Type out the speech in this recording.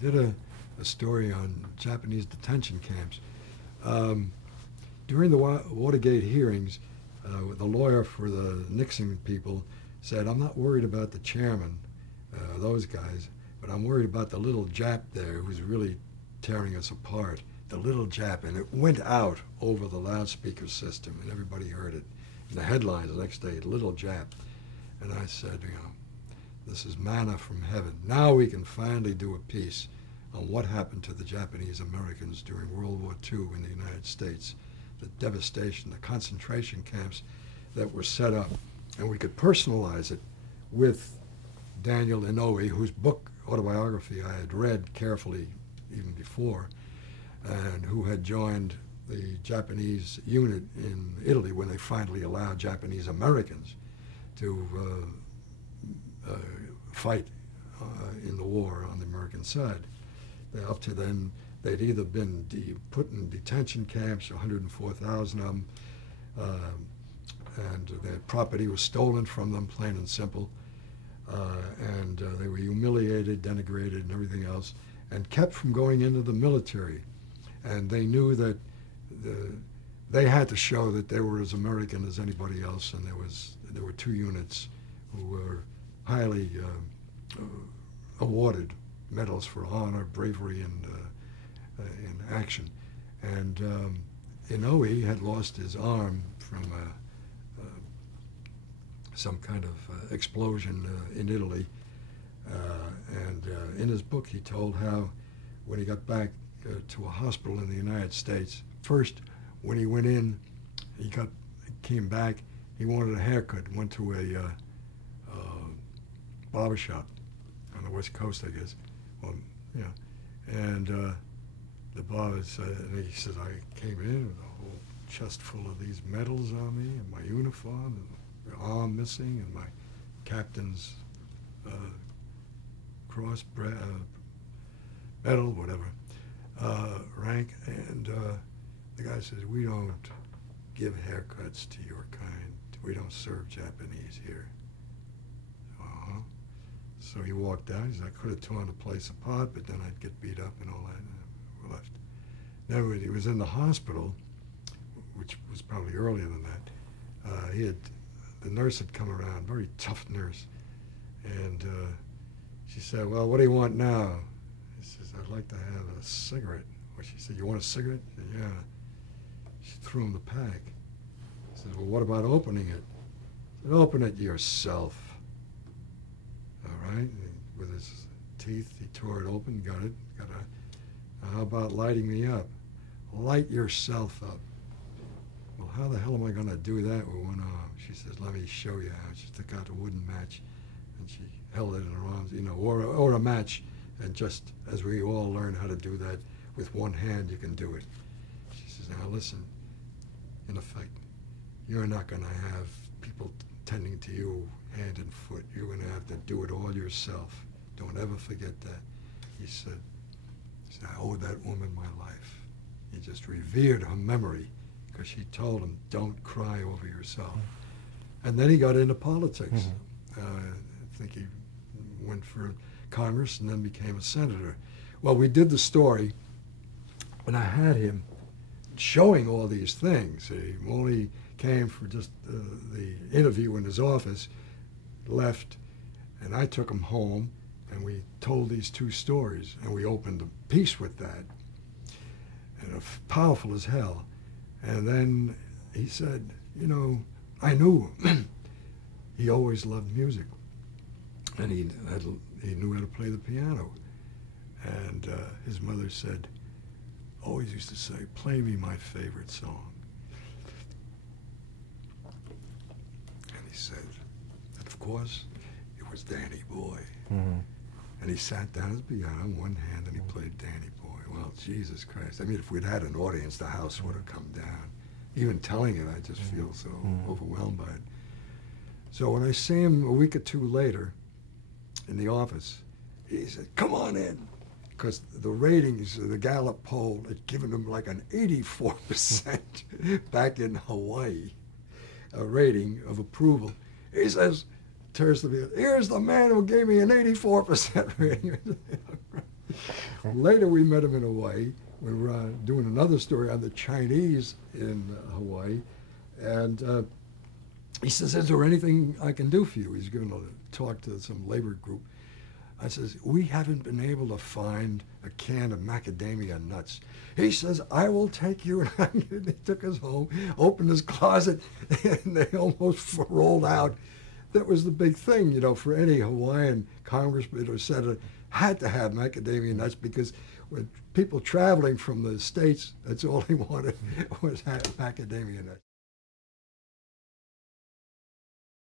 did a story on Japanese detention camps. During the Watergate hearings, the lawyer for the Nixon people said, "I'm not worried about the chairman, those guys, but I'm worried about the little Jap there who's really tearing us apart. The little Jap," and it went out over the loudspeaker system, and everybody heard it. In the headlines the next day, "Little Jap." And I said, this is manna from heaven. Now we can finally do a piece on what happened to the Japanese Americans during World War II in the United States, the devastation, the concentration camps that were set up. And we could personalize it with Daniel Inouye, whose book, autobiography, I had read carefully even before, and who had joined the Japanese unit in Italy when they finally allowed Japanese Americans to fight in the war on the American side. Up to then, they'd either been put in detention camps, 104,000 of them, and their property was stolen from them, plain and simple, and they were humiliated, denigrated, and everything else, and kept from going into the military. And they knew that they had to show that they were as American as anybody else, and there were two units who were highly awarded medals for honor, bravery, and in action. And Inouye had lost his arm from some kind of explosion in Italy. And in his book he told how when he got back to a hospital in the United States, first when he went in, came back, he wanted a haircut, went to a barber shop on the West Coast, I guess. Well, yeah. And the barber said, and he said, I came in with a whole chest full of these medals on me, and my uniform, and my arm missing, and my captain's cross medal, whatever, rank. And the guy says, we don't give haircuts to your kind. We don't serve Japanese here. So he walked out. He said, I could have torn the place apart, but then I'd get beat up and all that, and left. Then when he was in the hospital, which was probably earlier than that, the nurse had come around, very tough nurse, and she said, well, what do you want now? He says, I'd like to have a cigarette. Well, she said, you want a cigarette? Said, yeah. She threw him the pack. He said, well, what about opening it? He said, open it yourself. All right, and with his teeth, he tore it open, got it. How about lighting me up? Light yourself up. Well, how the hell am I going to do that with one arm? She says, let me show you how. She took out a wooden match, and she held it in her arms, or a match, and just as we all learn how to do that, with one hand you can do it. She says, now listen, in effect, you're not going to have people tending to you hand and foot. You're going to have to do it all yourself. Don't ever forget that. He said, I owe that woman my life. He just revered her memory because she told him, don't cry over yourself. And then he got into politics. I think he went for Congress and then became a senator. Well, we did the story, and I had him showing all these things. He only came for just the interview in his office, left, and I took him home, and we told these two stories, and we opened the piece with that, and powerful as hell. And then he said, I knew him. He always loved music, and he knew how to play the piano. And his mother said, always used to say, play me my favorite song. And he said, and of course, it was Danny Boy. And he sat down at the piano in one hand and he played Danny Boy. Well, Jesus Christ. I mean, if we'd had an audience, the house would have come down. Even telling it, I just feel so overwhelmed by it. So when I see him a week or two later in the office, he said, come on in. Because the ratings, the Gallup poll had given him like an 84% back in Hawaii, a rating of approval. He says, turns to me, here's the man who gave me an 84% rating. Later we met him in Hawaii. We were doing another story on the Chinese in Hawaii, and he says, "Is there anything I can do for you?" He's going to talk to some labor group. I says, "We haven't been able to find a can of macadamia nuts." He says, "I will take you." And he took us home, opened his closet, and they almost rolled out. That was the big thing, you know, for any Hawaiian congressman or senator, had to have macadamia nuts, because when people traveling from the States, that's all they wanted was macadamia nuts.